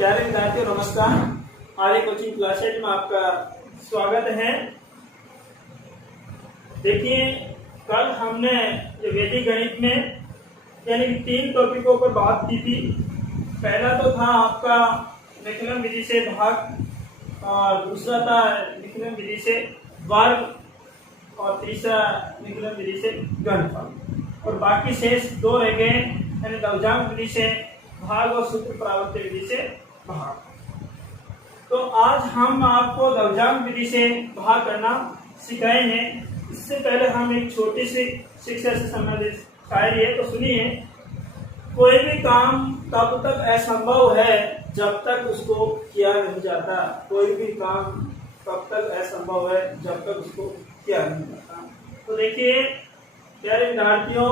प्यारे विद्यार्थियों नमस्कार। आर्य कोचिंग क्लासेज में आपका स्वागत है। देखिए, कल हमने जो वैदिक गणित में यानी 3 टॉपिकों पर बात की थी। पहला तो था आपका विकलन विधि से भाग, और दूसरा था विकलन विधि से वर्ग, और तीसरा विकलन विधि से घनफल, और बाकी शेष 2 रह गए यानी दवजांक विधि से भाग और सूत्र परावर्त्य विधि से भाग। तो आज हम आपको दवजांक विधि से भाग करना सिखाएंगे। इससे पहले हम एक छोटी सी शिक्षा से संबंधित शायरी है, तो सुनिए। कोई भी काम तब तक असंभव है जब तक उसको किया नहीं जाता। कोई भी काम तब तक असंभव है जब तक उसको किया नहीं जाता। तो देखिए प्यारे विद्यार्थियों,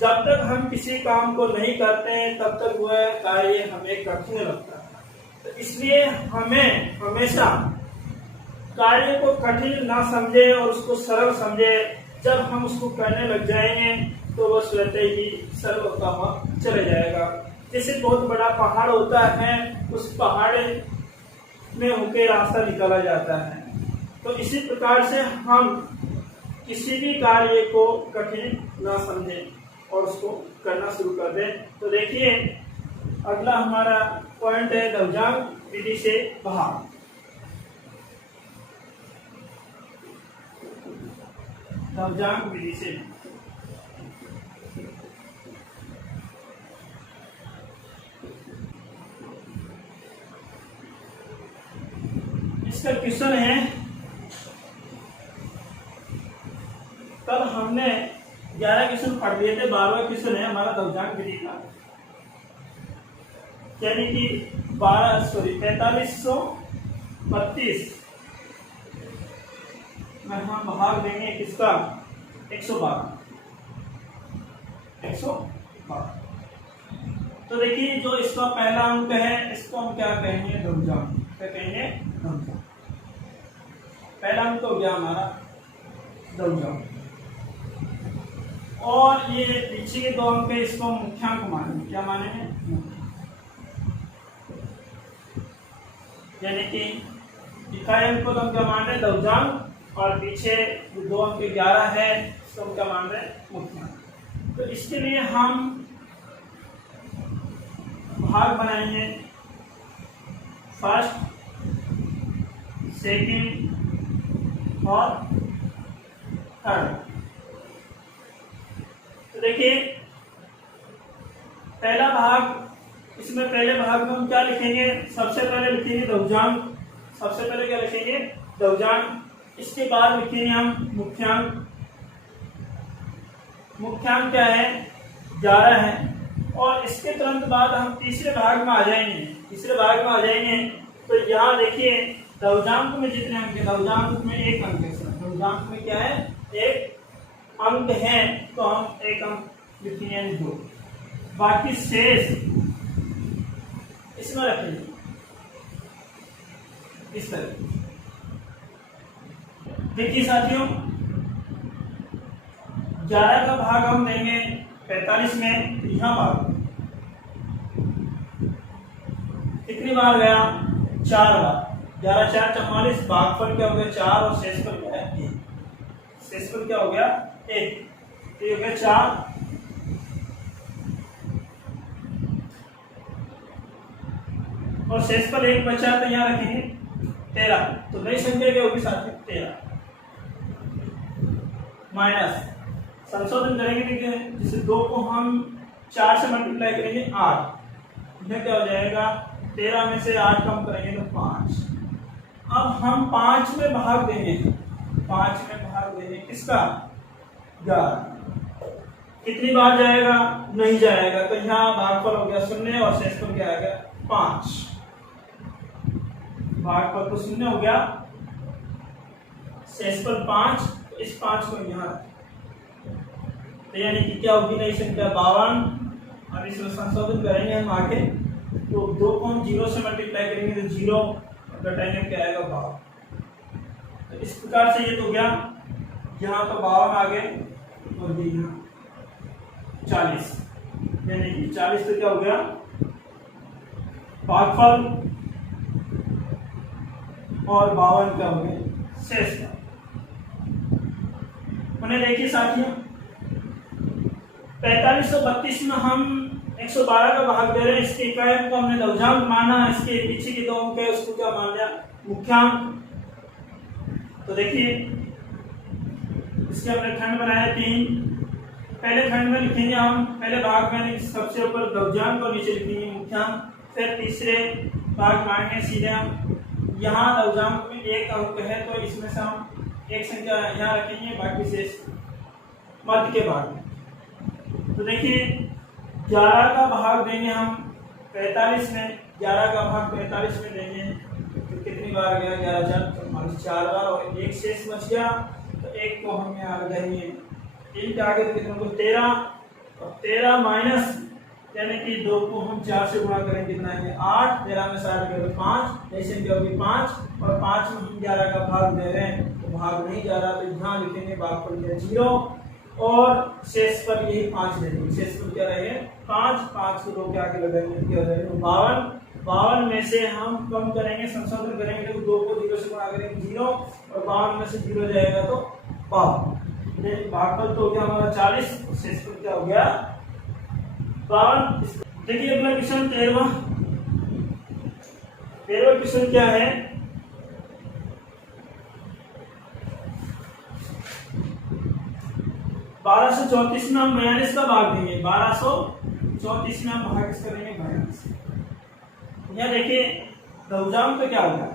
जब तक हम किसी काम को नहीं करते हैं तब तक वह कार्य हमें कठिन लगता है। तो इसलिए हमें हमेशा कार्य को कठिन ना समझे और उसको सरल समझे। जब हम उसको करने लग जाएंगे तो वह स्वतः ही सरल होता हुआ चले जाएगा। जैसे बहुत बड़ा पहाड़ होता है, उस पहाड़ में होकर रास्ता निकाला जाता है। तो इसी प्रकार से हम किसी भी कार्य को कठिन ना समझें और उसको करना शुरू कर दें। तो देखिए अगला हमारा पॉइंट है दवजांक विधि से भाग। दवजांक विधि से इसका क्वेश्चन है, कल हमने 11 क्वेश्चन पढ़ लिए थे। 12वां क्वेश्चन है हमारा दवजांक विधि का, यानी कि 4532 में हम भाग देंगे किसका? 112। तो देखिए जो इसका पहला अंक है इसको हम क्या कहेंगे? दवजांक। क्या कहेंगे? दवजांक। पहला अंक हो गया हमारा दवजांक। और ये पीछे के 2 अंक है, इसको मुख्यांक मानेंगे। क्या मानेंगे? यानी कि इकाई अंक को तो हम क्या मान रहे हैं? दवजांक। और पीछे 2 अंक 11 है, इसको हम क्या मान रहे हैं? मुख्यांक। तो इसके लिए हम भाग बनाएंगे फर्स्ट, सेकंड और थर्ड। तो देखिए पहला भाग, इसमें पहले भाग में हम क्या लिखेंगे? सबसे पहले लिखेंगे दवजांक। सबसे पहले क्या लिखेंगे? दवजांक। इसके बाद लिखेंगे हम मुख्यांक। मुख्यांक क्या है? 11 है। और इसके तुरंत बाद हम तीसरे भाग में आ जाएंगे। तीसरे भाग में आ जाएंगे तो यहाँ देखिए दवजांक में जितने अंक है, दवजांक में 1 अंक है। दवजांक में क्या है? 1 अंक है, तो हम 1 अंक लिखेंगे 2। बाकी शेष इसमें रखेंगे इस तरह। देखिए साथियों, 11 का भाग हम देंगे 45 में। यहां भाग कितनी बार गया? 4 बार। 11 4 44। भागफल क्या हो गया? 4। और शेषफल क्या है? 1। शेषफल क्या हो गया? 1। तो ये हो गया 4। और शेषफल 1 बचा, तो यहाँ रखेंगे 13। तो नई संख्या क्या होगी साथियों? 13 माइनस संशोधन करेंगे। देखिए जैसे 2 को हम 4 से मल्टीप्लाई करेंगे 8, यह क्या हो जाएगा? 13 में से 8 कम करेंगे तो 5। अब हम 5 में भाग देंगे। 5 में भाग देंगे किसका? 11। कितनी बार जाएगा? नहीं जाएगा। तो यहाँ भागफल हो गया 0 और शेषफल क्या आ गया? 5। भागफल तो 0 हो गया, शेषफल 5। तो इस 5 को यहाँ, तो यानी कि क्या होगी? नई संख्या 52। अब इसमें संशोधन करेंगे हम आगे। तो 2 को हम 0 से मल्टीप्लाई करेंगे तो 0, घटाएंगे क्या आएगा? 52। तो इस प्रकार से ये तो गया, यहाँ तो 52 आ गए और ये यहाँ 40, यानी कि 40 तो क्या हो गया? भागफल और 52 का हो गया शेष का। उन्हें देखिए साथियों, 4532 में हम 112 का भाग दे रहे हैं। इसके इकाई अंक को हमने लघुजांक माना, इसके पीछे के 2 अंक है उसको क्या मान लिया, मुख्यांक। तो देखिए इसके हमने खंड बनाया 3। पहले खंड में लिखेंगे हम, पहले भाग में सबसे ऊपर लघुजांक और नीचे लिखेंगे मुख्यांक। फिर तीसरे भाग मानेंगे सीधे हम, यहाँ लघुजांक में 1 अंक है तो इसमें से हम एक संख्या यहाँ रखेंगे, बाकी शेष मध्य के भाग में। तो देखिए 11 का भाग देंगे हम 45 में, 11 का भाग 45 में देंगे तो कितनी बार गया, 11 4 बार, और एक शेष बच गया तो एक को हम यहाँ लगाएंगे 3 के आगे तो कितना होगा 13, और 13 माइनस यानी कि 2 को हम 4 से गुणा करेंगे कितना है 8, 13 में 60 के 5, ऐसे क्या होगी 5, और 5 में हम 11 का भाग दे रहे हैं तो भाग नहीं जा रहा तो यहाँ लिखेंगे भागफल क्या 0, और शेष पर यही 5 ले लेंगे। शेष पर क्या रहेगा 5, 5 को 2 के आगे लगाएंगे क्या हो जाएगा 52, 52 में से हम कम करेंगे, संशोधन करेंगे तो 2 को 0 से गुणा करेंगे 0, और 52 में से 0 जाएगा तो 52। भागफल तो क्या हमारा 40, शेष पर क्या हो गया 52। देखिए अगला क्वेश्चन 13वां क्वेश्चन क्या है, बारह सौ 34 में हम 42 का भाग देंगे, 1234 में हम भाग किसका देंगे 42। यहाँ देखिए लघुजांक तो क्या हो गया,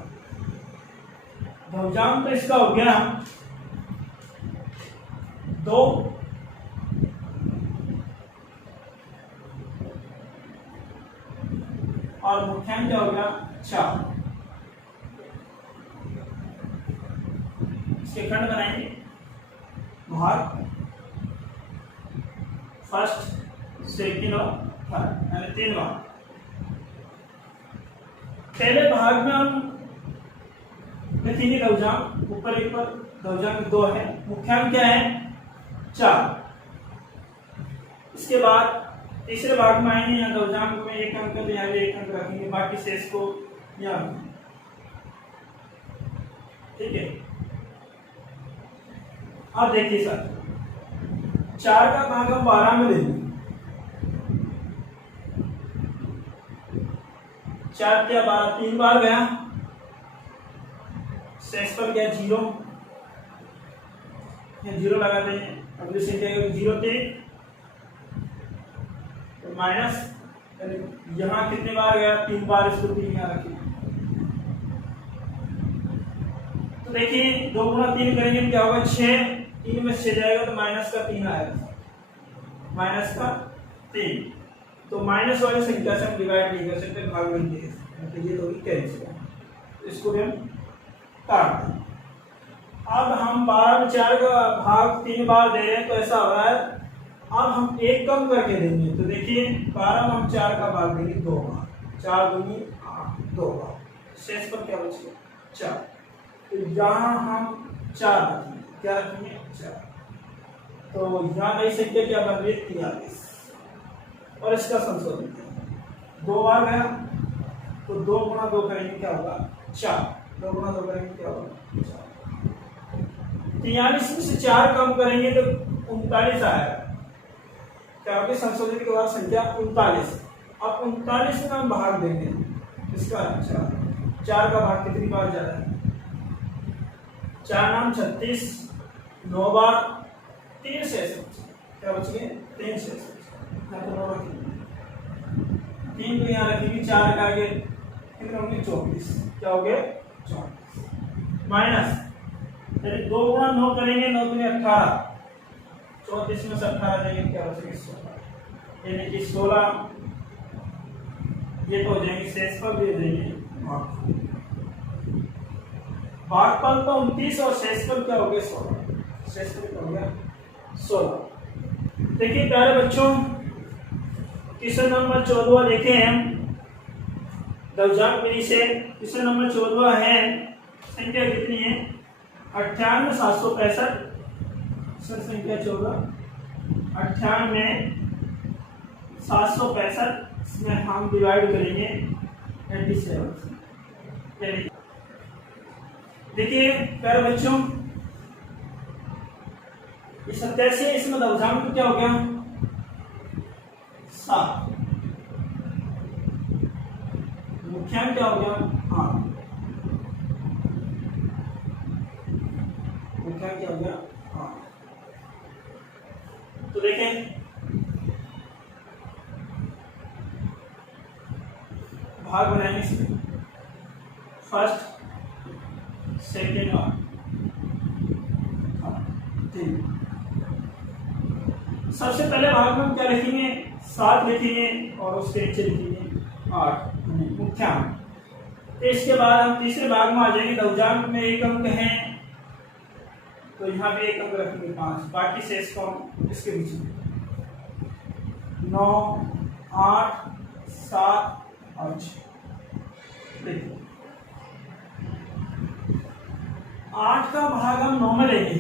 लघुजांक तो इसका हो गया 2, और मुख्यांक क्या हो गया 4। इसके खंड बनाएंगे, भाग फर्स्ट, सेकंड और थर्ड, यानी 3 भाग। पहले भाग में हम लिखेंगे लघुजांक, ऊपर एक पर लघुजांक 2 है, मुख्यांक क्या है 4। इसके बाद तीसरे भाग में आएंगे, यहाँ लघुजांक में 1 अंक तो यहाँ भी 1 अंक रखेंगे, बाकी शेष को यहाँ, ठीक है। अब देखिए सर 4 का भाग हम 12 में लेंगे, 4 क्या 12 3 बार गया, शेष पर गया 0, 0 लगा देंगे, अगली संख्या 0 3 तो माइनस, यहाँ कितने बार गया 3 बार, इसको 3 यहाँ रखिए। तो देखिए 2 गुणा 3 करेंगे क्या होगा 6, 3 में 6 जाएगा तो माइनस का 3 आएगा, माइनस का 3, तो माइनस वाली संख्या से हम डिवाइड नहीं कर सकते, भाग नहीं दे सकते, तो ये तो कैंसिल, इसको भी हम काट दें। अब हम 12 में 4 का भाग 3 बार दे रहे हैं तो ऐसा हो रहा है, अब हम 1 कम करके देंगे, तो देखिए 12 में हम 4 का भाग देंगे 2 बार, 4 दूनी 8, 2 बार, शेष पर क्या बचेगा 4, तो यहाँ हम 4 रखेंगे, क्या रखेंगे 4, तो यहाँ नई संख्या क्या बन रही है 43, और इसका संशोधन 2 बार गया तो 2 गुणा 2 करेंगे क्या होगा 4, 2 गुणा 2 करेंगे क्या होगा 4, 43 में से 4 कम करेंगे तो 39 आएगा, क्या होगी संशोधन के बाद संख्या 39। अब 39 में हम भाग देंगे इसका 4 का भाग कितनी बार जा रहा है 4 नाम 36, 9 बार 3 शेष, क्या बच गए 3 शेष, 3 को यहाँ रखेंगे, 4 का आगे कितने होंगे 24, क्या हो गए 24, माइनस 2 गुणा 9 करेंगे, 9 दूनी 18, 34 में से 18 देंगे क्या बचेंगे 16, यानी कि 16 ये तो हो जाएंगे, शेष पर भी देंगे भागफल तो 29 और शेष पर क्या हो गया 16, शेष पर क्या हो गया 16। देखिए प्यारे बच्चों क्वेश्चन नंबर 14 देखे हैं लघुजांक विधि से। क्वेश्चन नंबर 14 है, संख्या कितनी है 98,765, संख्या 14 98,765, इसमें हम डिवाइड करेंगे 87। देखिए प्यारे बच्चों, ये 87 है, इसमें दशमलव क्या हो गया 7, मुख्यांक क्या हो गया 8, मुख्यांक क्या हो गया 8। तो देखें भाग बनाएंगे इसमें फर्स्ट, सेकेंड और थर्ड। सबसे पहले भाग में हम क्या लिखेंगे 7 लिखेंगे और उसके नीचे लिखेंगे 8 मुख्यांक। तो इसके बाद हम तीसरे भाग में आ जाएंगे। लघुजांक में एक अंक है तो यहाँ पे एक अंक रखेंगे 5, बाकी शेष को हम इसके बीच में 9, 8, 7 और 6। देखिए 8 का भाग हम 9 में लेंगे,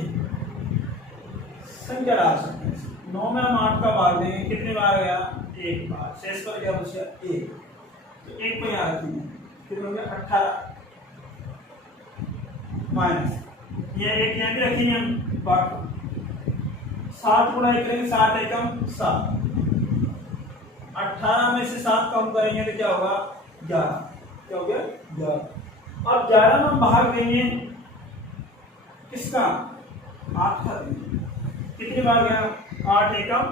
संख्या डाल सकते हैं। 9 में हम 8 का भाग देंगे, कितने बार गया 1 बार, शेष पर क्या बचा 1, तो 1 को यहाँ रखेंगे, कितने हो गया 18 माइनस ये 1 यहाँ भी रखेंगे हम, बाकी 7 गुणा 1 करेंगे, 7 एकम 7, 18 में से 7 कम करेंगे तो क्या होगा 11, क्या हो गया 11। अब 11 में हम भाग देंगे किसका 8 का देंगे, कितनी बार गया 8 एकम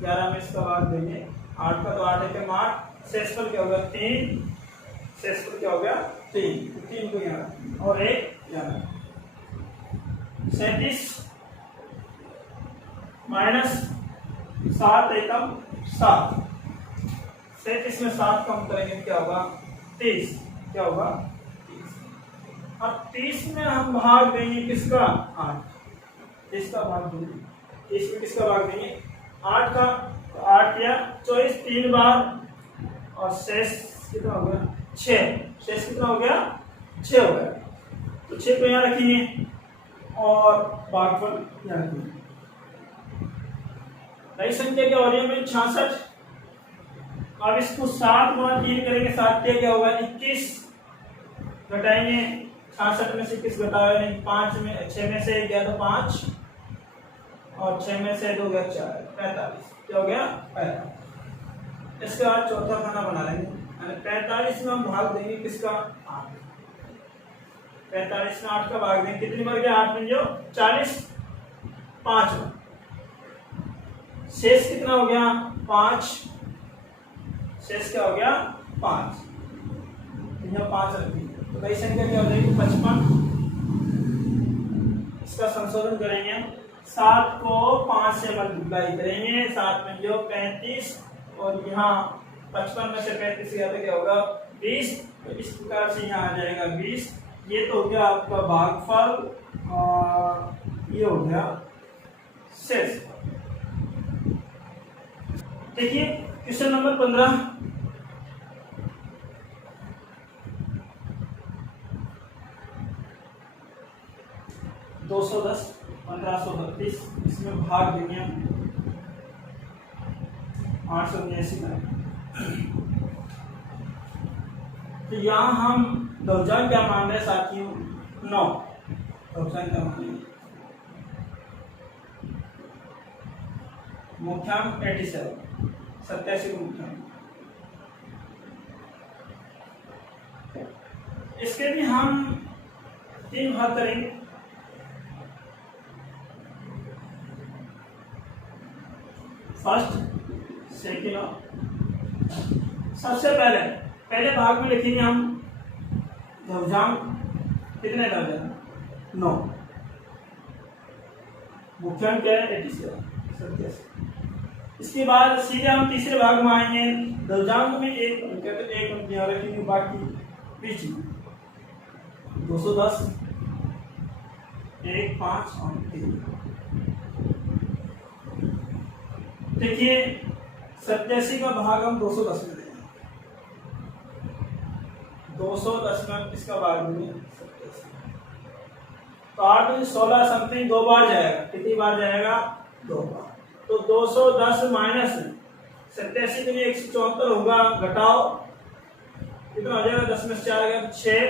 11 में इसका भाग देंगे 8 का, तो 8 एकम 8, शेष पर क्या हो गया 3, शेष पर क्या हो गया 3, तो 3 को यहाँ और 1 यहाँ 37 माइनस 7 एकम 7, 37 में 7 कम करेंगे क्या होगा 30, क्या होगा 30। अब 30 में हम भाग देंगे किसका 8, इसका भाग देंगे, 30 में किसका भाग देंगे 8 का, तो 8 या 24 3 बार और शेष कितना हो गया 6, शेष कितना हो गया 6 हो गया, तो 6 को यहाँ रखेंगे और भागफल यहाँ रखेंगे। नई संख्या क्या हो रही है हमें 66। अब इसको 7 गुणा 3 करेंगे, 7 क्या होगा 21, घटाएंगे 66 में से 21 घटाया नहीं, 5 में 6 में से गया तो 5 और 6 में से 2 गया 4, 45, क्या हो गया 45। इसके बाद चौथा खाना बना लेंगे, 45 में हम भाग देंगे किसका 8, 45 में 8 का भाग देंगे, कितनी बार गया 8 में जो 40, 5 बार, शेष कितना हो गया 5, शेष क्या हो गया 5, यहाँ 5 रखेंगे, तो नई संख्या क्या हो जाएगी 55। इसका संशोधन करेंगे हम, 7 को 5 से मल्टीप्लाई करेंगे, 7 में जो 35 और यहाँ 55 में से 35 गया तो क्या होगा 20, तो इस प्रकार से यहाँ आ जाएगा 20। ये तो हो गया आपका भागफल और ये हो गया शेष। देखिए क्वेश्चन नंबर 15, दो सौ 1532, इसमें भाग देंगे हम 879 में। तो यहाँ हम लघुजांक क्या मान रहे हैं साथियों 9, लघुजांक क्या मान रहे हैं, मुख्यांक 87 मुख्यांक। इसके भी हम 3 भाग करेंगे, फर्स्ट सेकेंड और सबसे पहले भाग में लिखेंगे हम लघुजांक, कितने लघुजांक 9, मुख्यांक क्या है 87। इसके बाद सीधे हम तीसरे भाग में आएंगे, लघुजांक में एक अंक है तो एक अंक यहाँ रखेंगे, बाकी बीच में 210, 1, 5 और 3। देखिए 87 का भाग हम 210 में देंगे, 210 में इसका भाग देंगे 87, तो 8 में 16 समथिंग 2 बार जाएगा, कितनी बार जाएगा 2 बार, तो 210 माइनस 87 के लिए 174 होगा, घटाओ कितना हो जाएगा, 10 में से 4 गया 6,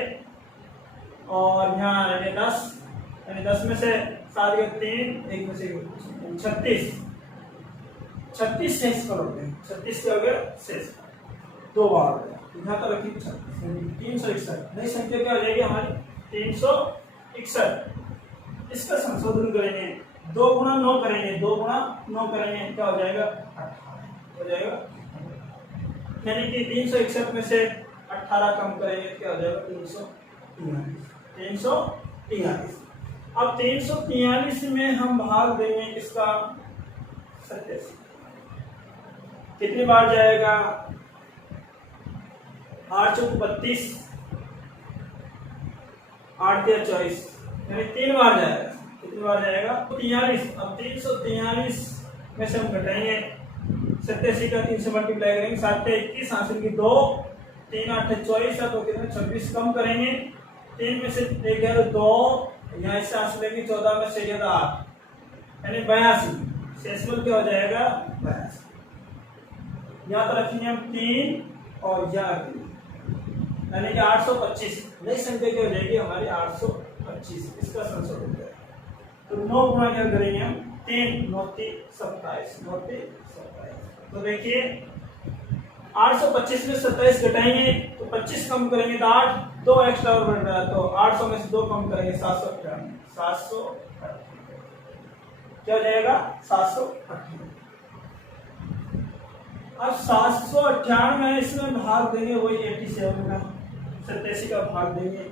और यहाँ यानी 10, यानी 10 में से 7 गया 3, 1 में से 36 शेष करोगे, 36 क्या हो गया शेष, 2 बार हो गया। यहाँ तो रखिए 36 यानी 361, नई संख्या क्या हो जाएगी हमारी 361। इसका संशोधन करेंगे, 2 गुणा 9 करेंगे, 2 गुणा 9 करेंगे क्या हो जाएगा 18 हो जाएगा, यानी कि 361 में से 18 कम करेंगे क्या हो जाएगा 343। अब 343 में हम भाग देंगे इसका 87, कितनी बार जाएगा, 8 चौक 32, 8 या 24, यानी 3 बार जाएगा। कितनी बार जाएगा 43। अब 343 में से हम घटाएंगे 87 का 3 से मल्टीप्लाई करेंगे, 7 21 हासिल की 2, 3 8 24 तो कितना 26 कम करेंगे, 3 में से 1 गया 2, यहाँ से हासिल लेंगे 14 में से गया 8, यानी 82, शेषफल क्या हो जाएगा 82। यहाँ पर रखेंगे हम 3 और यहाँ रखेंगे, यानी कि 825, नई संख्या क्या हो जाएगी हमारी 825। इसका संशोधन करें तो 9 गुणा क्या करेंगे हम 3 9 3 27, 9 3 27। तो देखिए 825 में 27 घटाएंगे तो 25 कम करेंगे तो 8, 2 एक्स्ट्रा और बढ़ रहा है तो 800 में से 2 कम करेंगे 798, क्या हो जाएगा 798। अब 798 में इसमें भाग देंगे वही 87 का, 87 का भाग देंगे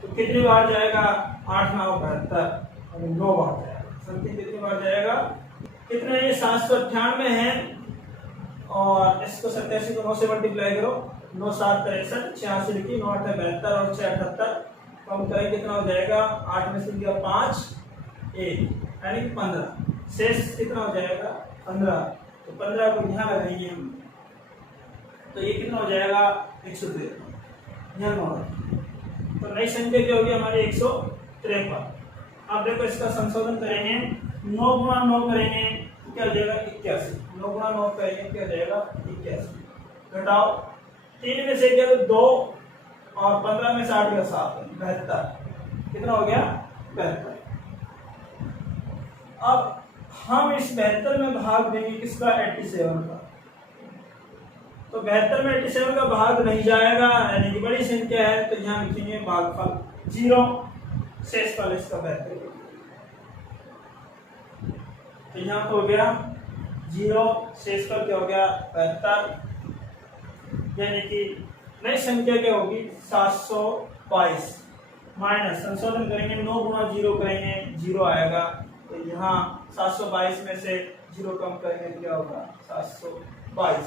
तो कितनी बार जाएगा 8 9 72 और 9 बार जाएगा। संख्या कितनी बार जाएगा, कितने ये 798 है और इसको 87 को 9 से मल्टीप्लाई करो, 9 7 63, 86 लिखी, 9 8 72 और 6 78 कम करें कितना हो जाएगा, 8 में से गया 5 1 यानी कि 15, शेष कितना हो जाएगा 15। तो 15 को यहाँ लगाएंगे हम तो ये कितना हो जाएगा 153, यहाँ 9, तो नई संख्या क्या होगी हमारी 153। अब देखो इसका संशोधन करेंगे, 9 गुणा 9 करेंगे क्या हो जाएगा 81, 9 गुणा 9 करेंगे क्या हो जाएगा 81, घटाओ 3 में से गया तो 2 और 15 में से 8 गया 7, 72, कितना हो गया 72। अब हम इस 72 में भाग देंगे किसका 87 का, तो 72 में 87 का भाग नहीं जाएगा यानी कि बड़ी संख्या है तो यहाँ लिखेंगे भागफल 0, शेषफल इसका 72, तो यहाँ तो हो गया 0, शेषफल क्या हो गया 72, यानी कि नई संख्या क्या होगी 722। माइनस संशोधन करेंगे 9 गुणा 0 करेंगे 0 आएगा, तो यहाँ 722 में से 0 कम करेंगे क्या होगा 722।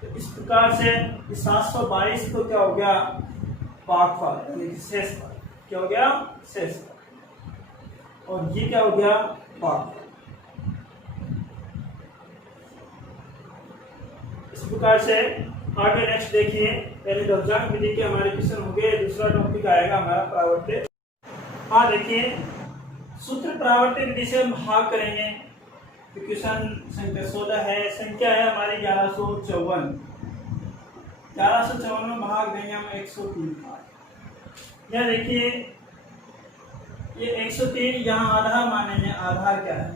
तो इस प्रकार से 722 तो क्या हो गया भागफल यानी कि शेषफल, क्या हो गया शेषफल, और ये क्या हो गया भागफल। इस प्रकार से आगे नेक्स्ट देखिए, पहले दर्जन विधि के हमारे क्वेश्चन हो गए, दूसरा टॉपिक आएगा हमारा प्रावर्त्य। हाँ देखिए सूत्र प्रावर्त्य विधि से हम भाग करेंगे, क्वेश्चन संख्या 16 है, संख्या है हमारी 1154, 1154 में भाग देंगे हम 103 का। यह देखिए ये 103 यहाँ आधार मानेंगे, आधार क्या है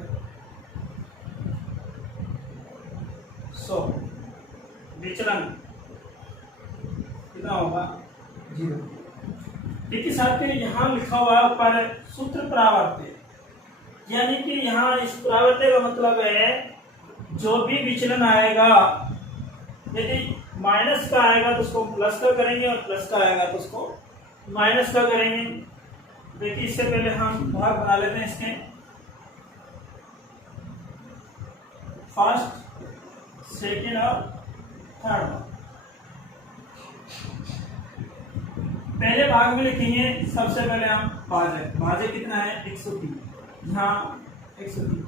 100, विचलन कितना होगा 0। देखिए साथ में यहाँ लिखा हुआ है ऊपर सूत्र प्रावर्त्य, यानी कि यहाँ इस प्रावर्त्य का मतलब है जो भी विचलन आएगा, यदि माइनस का आएगा तो उसको प्लस का करेंगे और प्लस का आएगा तो उसको माइनस का करेंगे। देखिए इससे पहले हम भाग बना लेते हैं इसके, फर्स्ट सेकेंड और थर्ड। पहले भाग में लिखेंगे सबसे पहले हम भाज्य, भाज्य कितना है 103, यहाँ 103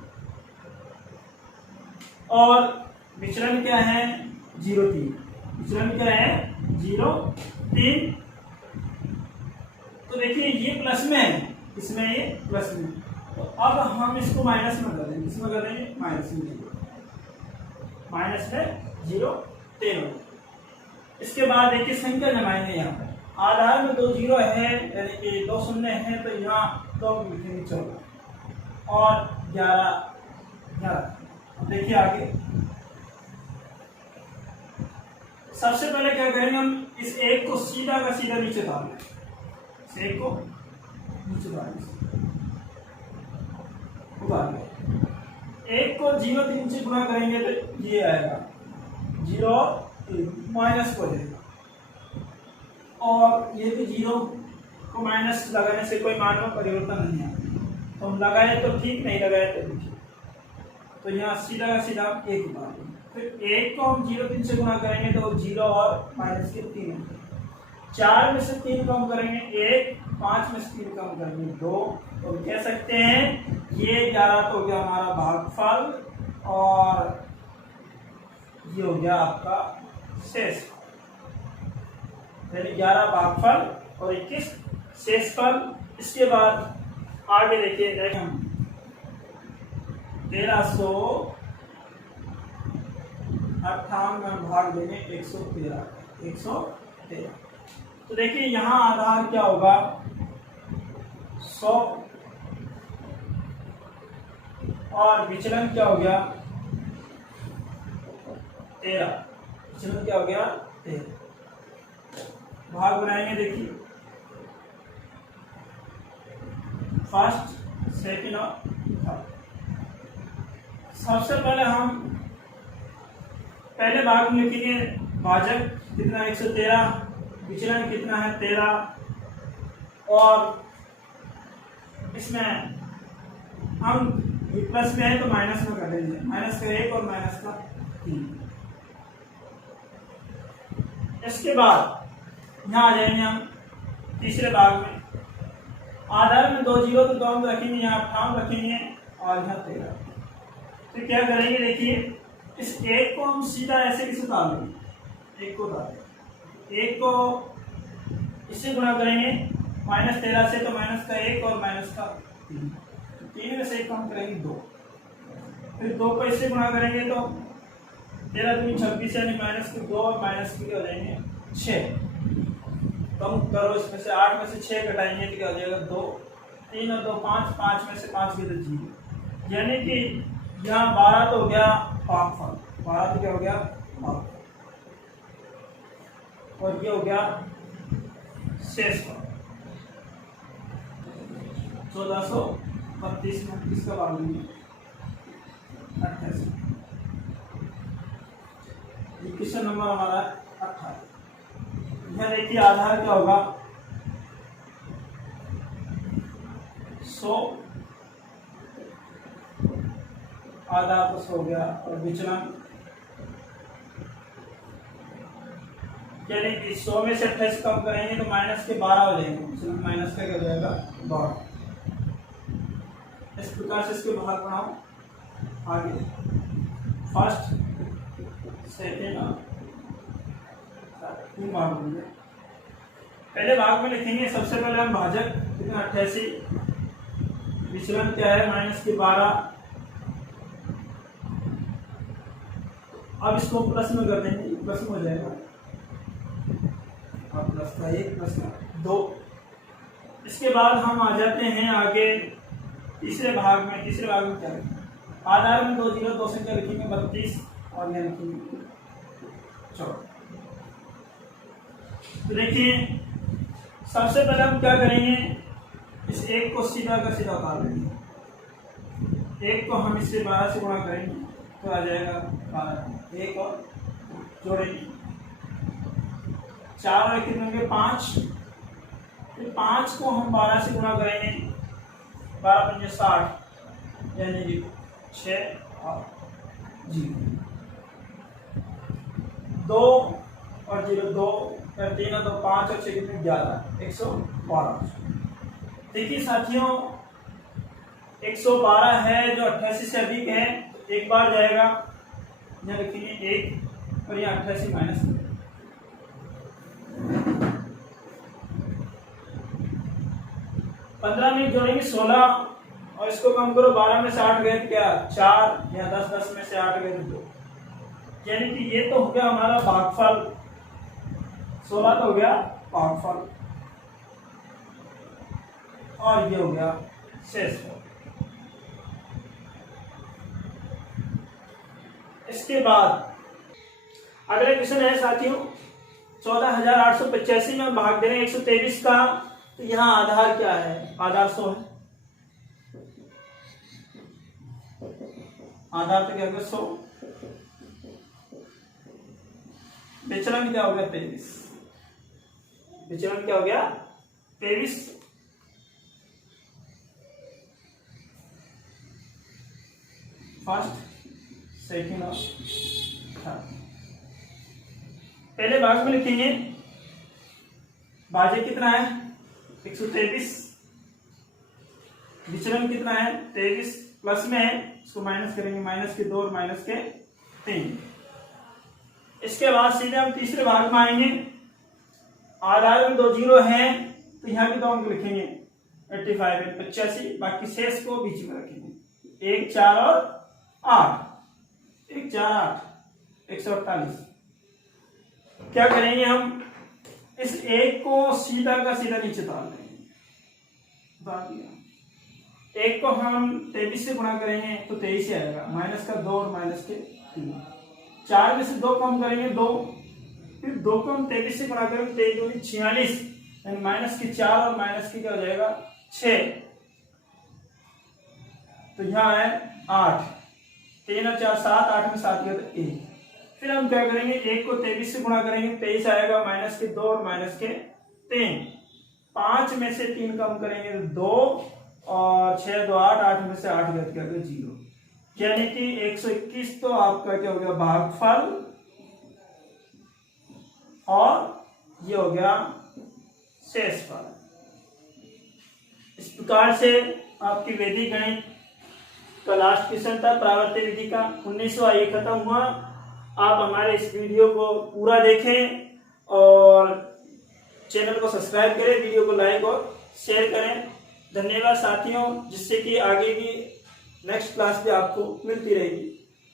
और विचलन क्या है 0,3, विचलन क्या है 0,3। तो देखिए ये प्लस में है, इसमें ये प्लस में, तो अब हम इसको माइनस में कर देंगे, इसमें कर देंगे माइनस में, माइनस में 0,3। इसके बाद देखिए संख्या जमाएंगे यहाँ पर, आधार में 2 जीरो है यानी कि 2 शून्य है, तो यहाँ 2 लिखेंगे 14 और 11। अब देखिए आगे, सबसे पहले क्या करेंगे, हम इस एक को सीधा का सीधा नीचे डाल दें, इस एक को नीचे डाल दें, एक को 0 3 से गुणा करेंगे तो ये आएगा 0 माइनस को देगा, और ये भी 0 को माइनस लगाने से कोई मान में परिवर्तन नहीं आता, तो हम लगाए तो ठीक, नहीं लगाए तो ठीक। तो यहाँ सीधा का सीधा 1 उतार देंगे, फिर 1 को हम 0 3 से गुणा करेंगे तो 0 और माइनस के 3 होंगे, 4 में से 3 कम करेंगे 1, 5 में से 3 कम करेंगे 2, तो कह सकते हैं ये 11 तो हो गया हमारा भागफल, और ये हो गया आपका शेष, यानी 11 भागफल और 21 शेषफल। इसके बाद आगे देखिए, हम 1358 भाग देंगे 113। तो देखिए यहाँ आधार क्या होगा 100, और विचलन क्या हो गया 13, विचलन क्या हो गया 13। भाग बनाएंगे, देखिए फर्स्ट, सेकंड और थर्ड। सबसे पहले हम पहले भाग में लिखेंगे भाजक कितना 113, विचलन कितना है 13, और इसमें हम प्लस में है तो माइनस में कर देंगे, माइनस का 1 और माइनस का 3। इसके बाद यहाँ आ जाएंगे हम तीसरे भाग में, आधार में 2 जीरो तो 2 हम रखेंगे, यहाँ 58 रखेंगे और यहाँ 13। तो क्या करेंगे, देखिए इस 1 को हम सीधा ऐसे किसे डाल देंगे, 1 को डाल देंगे, 1 को इससे गुणा करेंगे -13 से, तो माइनस का 1 और माइनस का 3, 3 में से 1 कम करेंगे 2, फिर 2 को इससे गुणा करेंगे तो 13 दूनी 26, यानी माइनस के 2 और माइनस के हो जाएंगे 6। कम करो, इसमें से 8 में से 6 घटाएंगे तो क्या हो जाएगा 2, 3 और 2 5, 5 में से 5 के तो 0, यानी कि यहाँ 12 तो हो गया भागफल, 12 तो क्या हो गया भागफल, और ये हो गया शेषफल 1432 में किसका भाग लेंगे 28। ये क्वेश्चन नंबर हमारा 18। यह देखिए आधार क्या होगा 100, आधार तो 100 हो गया, और विचलन यानी कि 100 में से 28 कम करेंगे तो माइनस के 12 हो जाएंगे, विचलन माइनस का क्या हो जाएगा 12। इस प्रकार से इसके भाग बनाओ। आगे फर्स्ट, सेकेंड और तीन भाग होंगे। पहले भाग में लिखेंगे, सबसे पहले हम भाजक कितना 88, विचलन क्या है माइनस के 12। अब इसको प्लस में कर देंगे, प्लस में हो जाएगा, अब प्लस का 1 प्लस का 2। इसके बाद हम आ जाते हैं आगे तीसरे भाग में। तीसरे भाग में क्या है, आधार में 2 जीरो 2 संख्या लिखेंगे 32 और यहाँ लिखेंगे 14। तो देखिए सबसे पहले हम क्या करेंगे, इस 1 को सीधा का सीधा उतार देंगे। 1 को हम इससे 12 से गुणा करेंगे तो आ जाएगा 12, 1 और जोड़ेंगे 4 और 1 कितने 5, फिर 5 को हम 12 से गुणा करेंगे, 12 पंजे 60, यानी 6 और 0, 2 और 0 2, 3 और 2 5 और 6 कितने 11, 112। देखिए साथियों 112 है जो 88 से अधिक है, तो एक बार जाएगा, यहाँ लिखेंगे 1 और यहाँ 88 माइनस 15 में जोड़ेंगे 16 और इसको कम करो, 12 में से 8 गए तो क्या 4, या 10 10 में से 8 गए तो 2, यानी कि ये तो हो गया हमारा भागफल। 16 तो हो गया भागफल और ये हो गया शेषफल। इसके बाद अगले क्वेश्चन है साथियों, 14,885 में भाग दे रहे हैं 123 का, तो यहाँ आधार क्या है? आधार 100 है। आधार तो क्या होगा 100, विचलन क्या हो गया 23, विचलन क्या हो गया 23। फर्स्ट सेकेंड और थर्ड। पहले भाग में लिखेंगे भाज्य कितना है 123, विचलन कितना है 23, प्लस में है इसको माइनस करेंगे, माइनस के 2 और माइनस के 3। इसके बाद सीधे हम तीसरे भाग में आएंगे। आधार में 2 जीरो हैं तो यहाँ भी 2 अंक लिखेंगे 85 और 85, बाकी शेष को बीच में रखेंगे 1 4 और 8, 1 4 8 148। क्या करेंगे हम इस 1 को सीधा का सीधा नीचे डाल देंगे, डाल दिया। 1 को हम 23 से गुणा करेंगे तो 23 ही आएगा, माइनस का 2 और माइनस के 3। 4 में से 2 कम करेंगे 2, फिर 2 को हम 23 से गुणा करेंगे 23 दूनी 46, यानी माइनस के 4 और माइनस के क्या हो जाएगा 6। तो यहाँ है 8, 3 और 4 7, 8 में 7 गया तो 1। फिर हम क्या करेंगे 1 को 23 से गुणा करेंगे 23 आएगा, माइनस के 2 और माइनस के 3। 5 में से 3 कम करेंगे 2 और 6 2 8, 8 में से 8 गया क्या 0, यानी कि 121 तो आपका क्या हो गया भागफल और ये हो गया शेषफल। इस प्रकार से आपकी वैदिक गणित का लास्ट क्वेश्चन था प्रावर्त विधि का 19वां ये खत्म हुआ। आप हमारे इस वीडियो को पूरा देखें और चैनल को सब्सक्राइब करें, वीडियो को लाइक और शेयर करें। धन्यवाद साथियों, जिससे कि आगे की नेक्स्ट क्लास भी आपको मिलती रहेगी।